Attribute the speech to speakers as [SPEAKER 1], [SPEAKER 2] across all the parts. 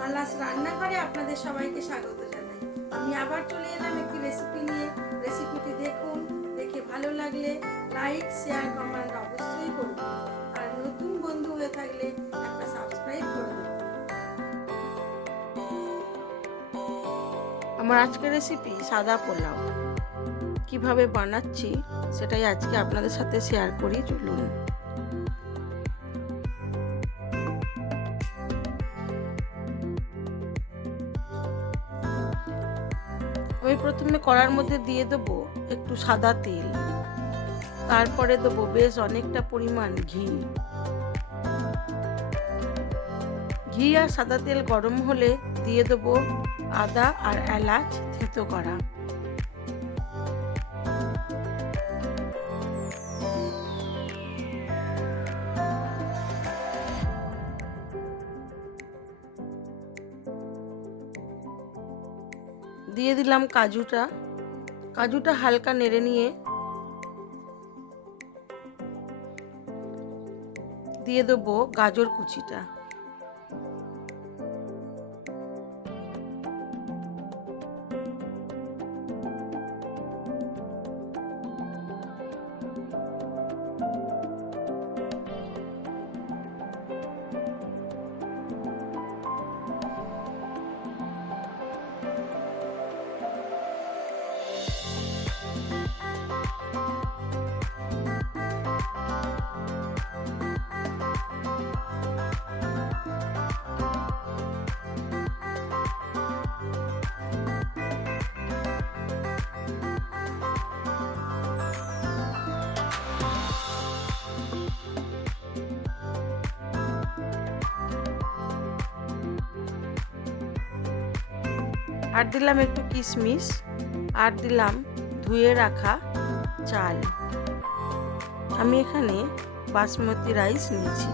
[SPEAKER 1] মালাস রান্নাঘরে আপনাদের সবাইকে স্বাগত জানাই। আমি আবার চলে এলাম একটি রেসিপি নিয়ে। রেসিপিটি দেখুন, দেখে ভালো লাগলে লাইক শেয়ার কমেন্ট অবশ্যই করবেন আর নতুন বন্ধু হয়ে থাকলে একটা সাবস্ক্রাইব করে দেবেন আমার আজকের রেসিপি সাদা পোলাও। কীভাবে বানাচ্ছি সেটাই আজকে আপনাদের সাথে শেয়ার করি, চলুন। আমি প্রথমে কড়ার মধ্যে দিয়ে দেবো একটু সাদা তেল। তারপরে দেবো বেশ অনেকটা পরিমাণ ঘি। ঘি আর সাদা তেল গরম হলে দিয়ে দেবো আদা আর এলাচ থেতো করা। দিয়ে দিলাম কাজুটা। কাজুটা হালকা নেড়ে নিয়ে দিয়ে দেবো গাজর কুচিটা। আর দিলাম একটু কিশমিশ আর দিলাম ধুয়ে রাখা চাল। আমি এখানে বাসমতি রাইস নিয়েছি।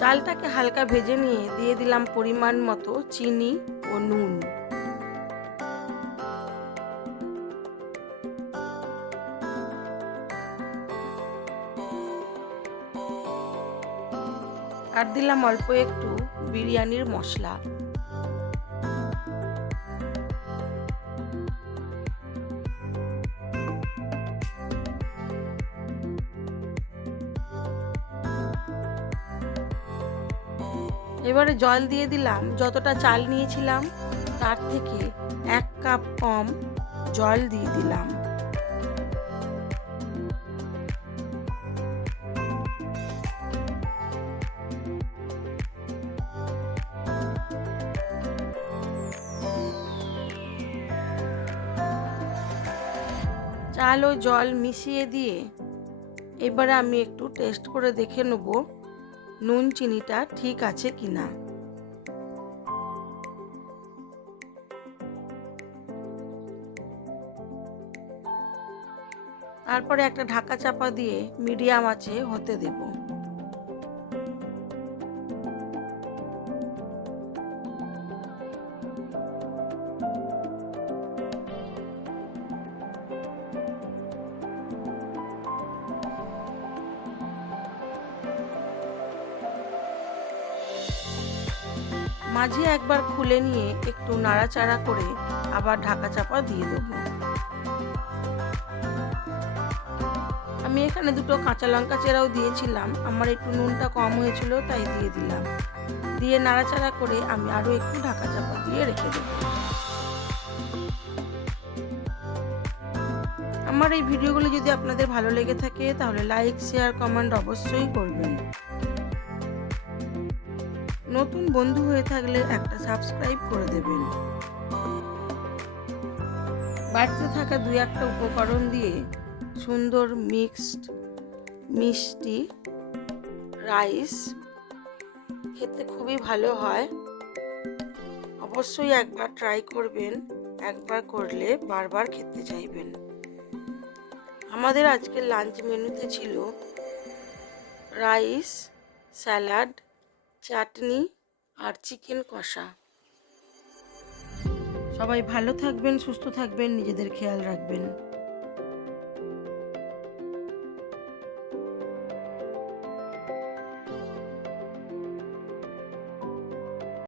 [SPEAKER 1] চালটাকে হালকা ভেজে নিয়ে দিয়ে দিলাম পরিমাণ মতো চিনি ও নুন। আর দিলাম অল্প একটু বিরিয়ানির মশলা। এবারে জল দিয়ে দিলাম। যতটা চাল নিয়েছিলাম, তার থেকে এক কাপ কম জল দিয়ে দিলাম। চাল ও জল মিশিয়ে দিয়ে এবারে আমি একটু টেস্ট করে দেখে নেব। নুন চিনিটা ঠিক আছে কি না তারপরে একটা ঢাকা চাপা দিয়ে মিডিয়াম আছে হতে দেব। মাঝে একবার খুলে নিয়ে একটু নাড়াচাড়া করে আবার ঢাকা চাপা দিয়ে দেবো। আমি এখানে দুটো কাঁচা লঙ্কা চেরাও দিয়েছিলাম। আমার একটু নুনটা কম হয়েছিল, তাই দিয়ে দিলাম। দিয়ে নাড়াচাড়া করে আমি আরও একটু ঢাকা চাপা দিয়ে রেখে দেবো। আমার এই ভিডিওগুলো যদি আপনাদের ভালো লেগে থাকে, তাহলে লাইক, শেয়ার, কমেন্ট অবশ্যই করবেন। নতুন বন্ধু হয়ে থাকলে একটা সাবস্ক্রাইব করে দেবেন। বাড়িতে থাকা দুই একটা উপকরণ দিয়ে সুন্দর মিক্সড মিষ্টি রাইস খেতে খুবই ভালো হয়। অবশ্যই একবার ট্রাই করবেন, একবার করলে বারবার খেতে চাইবেন। আমাদের আজকের লাঞ্চ মেনুতে ছিল রাইস স্যালাড চাটনি আর চিকেন কষা। সবাই ভালো থাকবেন সুস্থ থাকবেন নিজেদের খেয়াল রাখবেন।